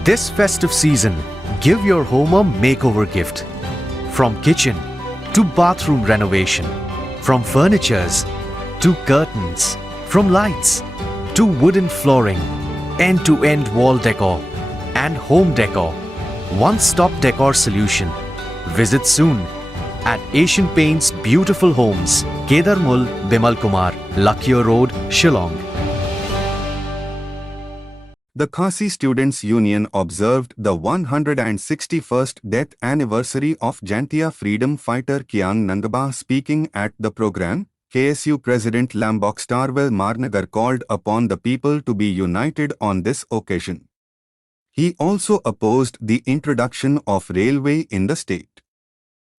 This festive season, give your home a makeover gift. From kitchen to bathroom renovation, from furnitures to curtains, from lights to wooden flooring, end-to-end wall decor and home decor. One-stop decor solution. Visit soon at Asian Paints Beautiful Homes, Kedarmul, Bimal Kumar, Lakhiya Road, Shillong. The Khasi Students Union observed the 161st death anniversary of Jaintia freedom fighter Kiang Nangbah. Speaking at the program, KSU President Lambokstarwell Marngar called upon the people to be united on this occasion. He also opposed the introduction of railway in the state.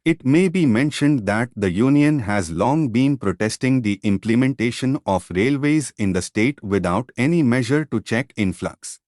It may be mentioned that the union has long been protesting the implementation of railways in the state without any measure to check influx.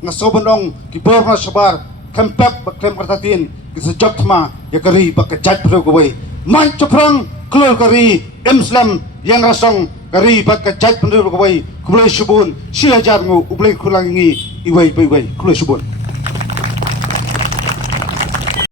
Ngasobandong kibor na sabar kempep bakrem kartatin kisajak ma yakari bakajat progawai man choprang klur kari emslam yang rasong kari bakajat progawai kulai subun 1000 ngu ublai kulangi iwai kulai subun